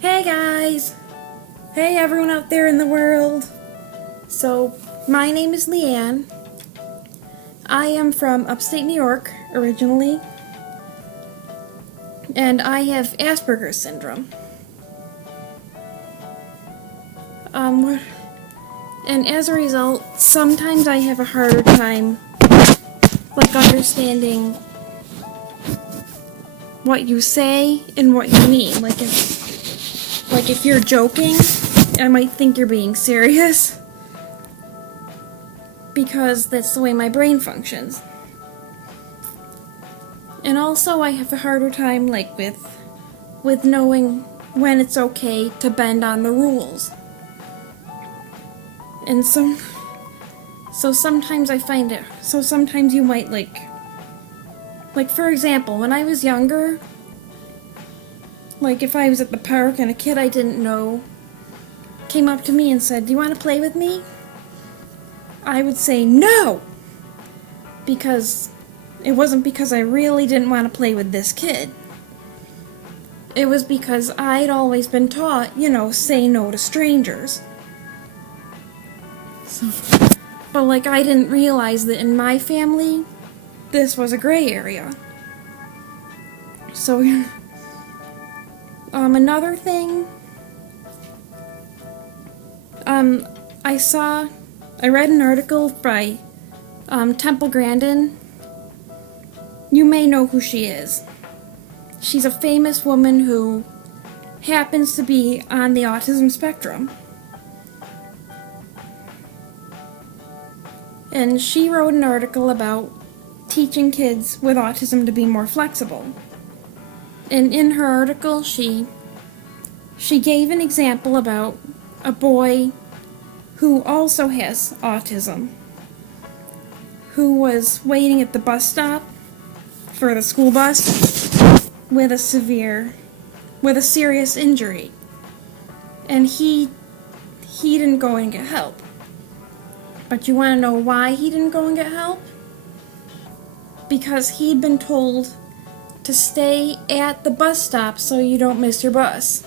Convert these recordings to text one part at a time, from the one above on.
Hey guys! Hey everyone out there in the world! So, my name is Leanne. I am from upstate New York, originally. And I have Asperger's syndrome. And as a result, sometimes I have a harder time, understanding what you say and what you mean. If you're joking, I might think you're being serious. Because that's the way my brain functions. And also I have a harder time, with knowing when it's okay to bend on the rules. And so sometimes I find it, so sometimes you might, for example, when I was younger, if I was at the park and a kid I didn't know came up to me and said, "Do you want to play with me?" I would say no! Because it wasn't because I really didn't want to play with this kid. It was because I'd always been taught, say no to strangers. But I didn't realize that in my family, this was a gray area. So, another thing, I read an article by Temple Grandin. You may know who she is. She's a famous woman who happens to be on the autism spectrum. And she wrote an article about teaching kids with autism to be more flexible. And in her article, she gave an example about a boy who also has autism, who was waiting at the bus stop for the school bus with a serious injury. And he didn't go and get help. But you want to know why he didn't go and get help? Because he'd been told to stay at the bus stop so you don't miss your bus.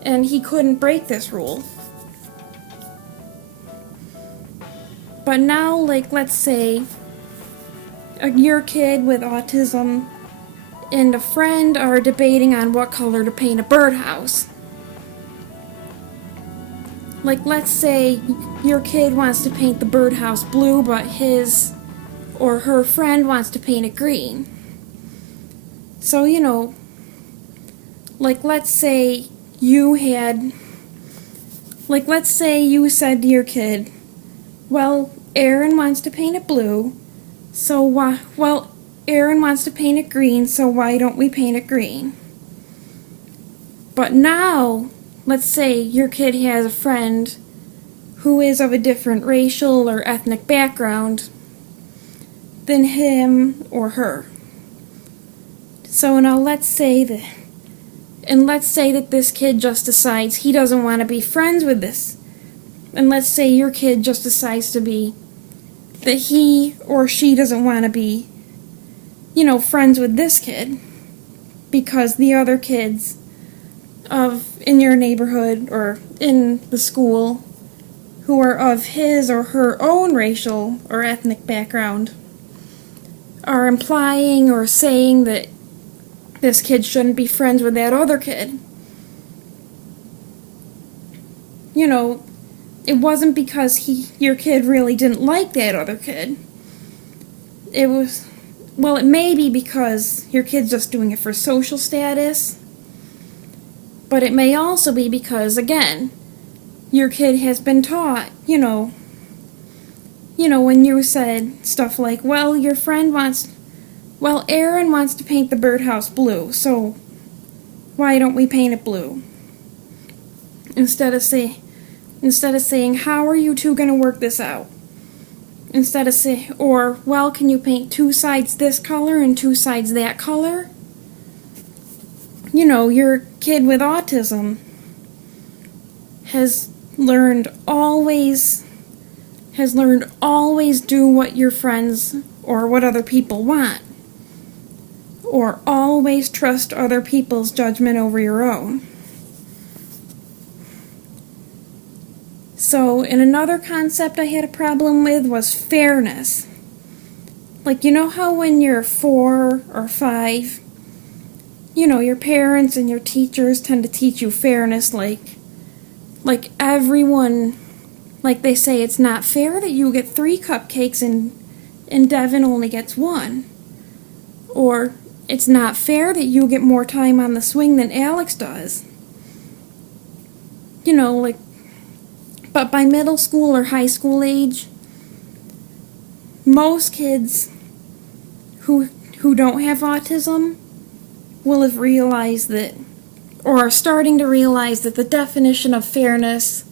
And he couldn't break this rule. But now, let's say your kid with autism and a friend are debating on what color to paint a birdhouse. Let's say your kid wants to paint the birdhouse blue, but his or her friend wants to paint it green. So, let's say you said to your kid, "Well, Aaron wants to paint it blue, Aaron wants to paint it green, so why don't we paint it green?" But now, let's say your kid has a friend who is of a different racial or ethnic background than him or her. So now let's say that this kid just decides he doesn't want to be friends with this. And let's say your kid just decides that he or she doesn't want to be, friends with this kid because the other kids in your neighborhood or in the school who are of his or her own racial or ethnic background are implying or saying that this kid shouldn't be friends with that other kid. It wasn't because your kid really didn't like that other kid. It may be because your kid's just doing it for social status. But it may also be because, again, your kid has been taught, when you said stuff like, Aaron wants to paint the birdhouse blue, so why don't we paint it blue? Instead of saying, how are you two going to work this out? Can you paint two sides this color and two sides that color? Your kid with autism has learned always do what your friends or what other people want. or always trust other people's judgment over your own. So, and another concept I had a problem with was fairness. Like, you know how when you're 4 or 5, you know, your parents and your teachers tend to teach you fairness, like everyone, like they say it's not fair that you get 3 cupcakes and Devin only gets 1. Or it's not fair that you get more time on the swing than Alex does. You know, like, but by middle school or high school age, most kids who don't have autism will have realized that, or are starting to realize that the definition of fairness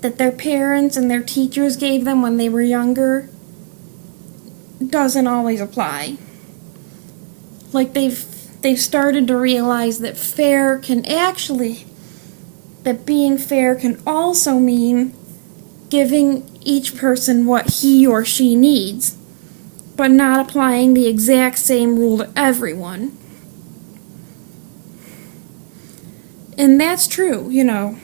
that their parents and their teachers gave them when they were younger doesn't always apply. Like they've started to realize that being fair can also mean giving each person what he or she needs, but not applying the exact same rule to everyone. And that's true, you know.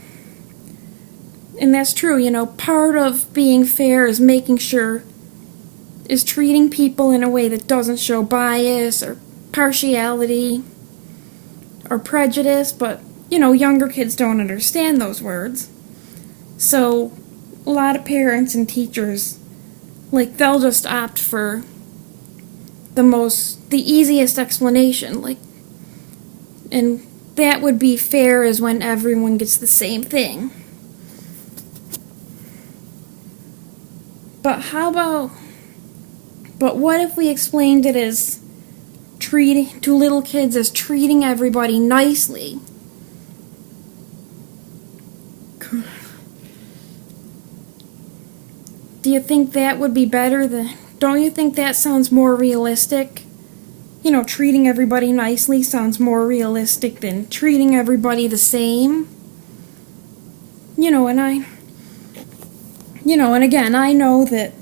Part of being fair is treating people in a way that doesn't show bias or partiality or prejudice, but, you know, younger kids don't understand those words. So, a lot of parents and teachers, like, they'll just opt for the easiest explanation, like, and that would be fair is when everyone gets the same thing. But what if we explained it as treating to little kids as treating everybody nicely? Do you think that would be better don't you think that sounds more realistic? You know, treating everybody nicely sounds more realistic than treating everybody the same. And again, I know that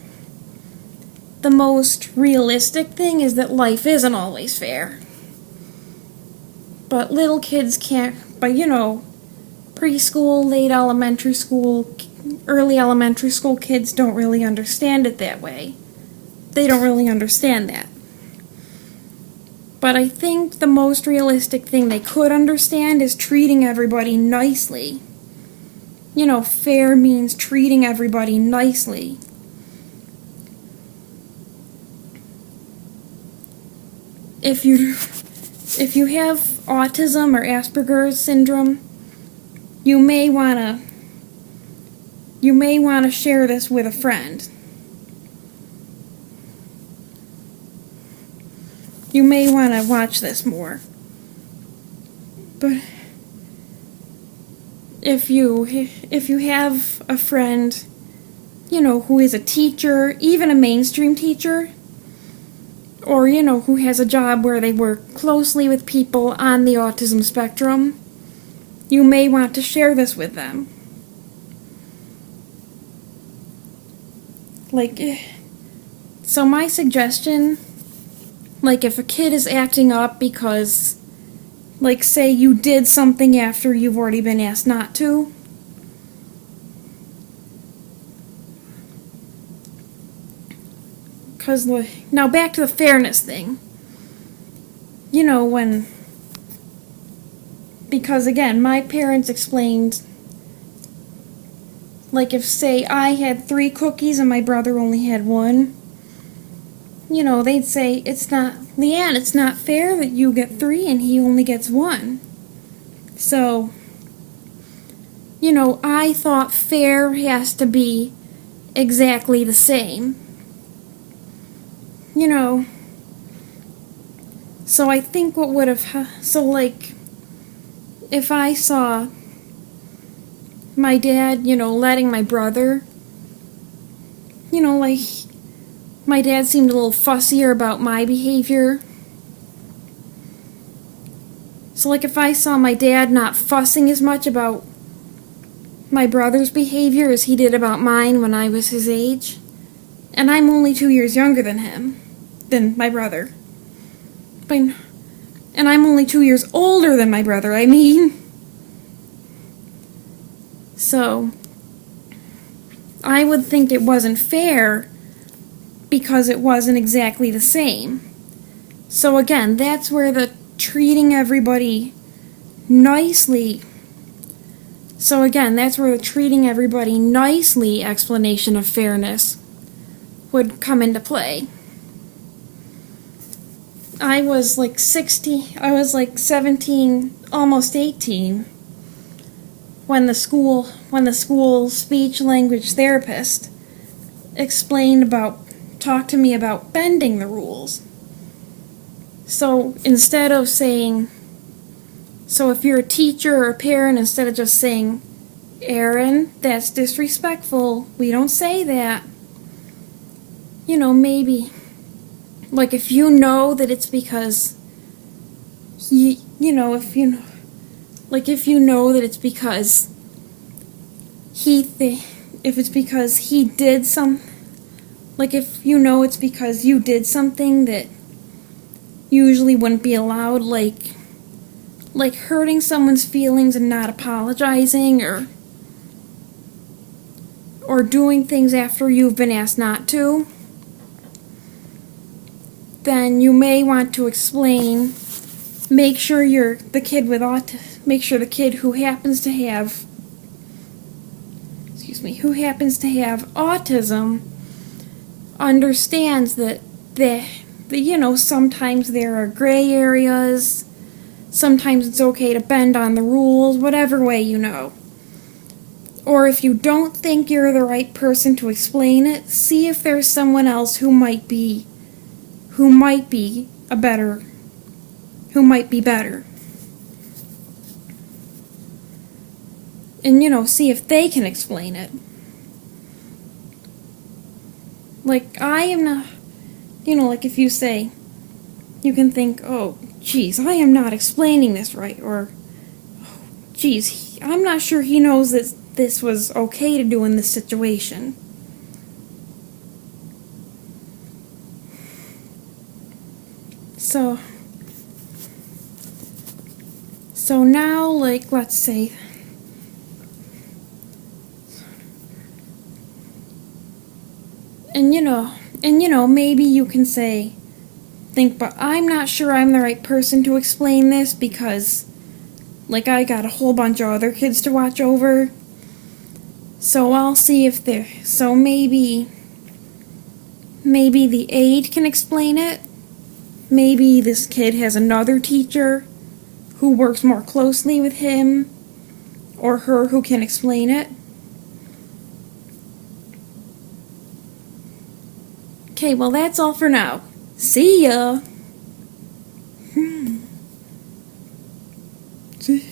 the most realistic thing is that life isn't always fair. But little kids can't, preschool, late elementary school, early elementary school kids don't really understand it that way. They don't really understand that. But I think the most realistic thing they could understand is treating everybody nicely. Fair means treating everybody nicely. If you have autism or Asperger's syndrome, you may want to share this with a friend. You may want to watch this more. But if you have a friend, who is a teacher, even a mainstream teacher, or, who has a job where they work closely with people on the autism spectrum, you may want to share this with them. So my suggestion, if a kid is acting up because, say you did something after you've already been asked not to, now back to the fairness thing. Because again, my parents explained, if say I had 3 cookies and my brother only had 1, they'd say, Leanne, it's not fair that you get 3 and he only gets 1. So, I thought fair has to be exactly the same. So I think what would have, if I saw my dad, letting my brother, my dad seemed a little fussier about my behavior. So if I saw my dad not fussing as much about my brother's behavior as he did about mine when I was his age, and I'm only 2 years younger than my brother. And I'm only 2 years older than my brother, I mean. So, I would think it wasn't fair because it wasn't exactly the same. So again, that's where the treating everybody nicely explanation of fairness would come into play. I was like 17, almost 18, when the school speech language therapist talked to me about bending the rules. So instead of saying, so if you're a teacher or a parent, instead of just saying, Aaron, that's disrespectful, we don't say that, maybe, like if you know that it's because, if you know that it's because if it's because he did if you know it's because you did something that usually wouldn't be allowed, like hurting someone's feelings and not apologizing, or doing things after you've been asked not to, then you may want to explain, make sure the kid who happens to have autism understands that sometimes there are gray areas, sometimes it's okay to bend on the rules, whatever way you know. Or if you don't think you're the right person to explain it, see if there's someone else who might be better. And, see if they can explain it. Like, I am not, like if you say, you can think, oh, geez, I am not explaining this right, or, oh, geez, I'm not sure he knows that this was okay to do in this situation. So now, like, let's say, and maybe you can think, but I'm not sure I'm the right person to explain this because, like, I got a whole bunch of other kids to watch over. So I'll see if maybe the aide can explain it. Maybe this kid has another teacher who works more closely with him or her who can explain it. Okay, well, that's all for now. See ya! See?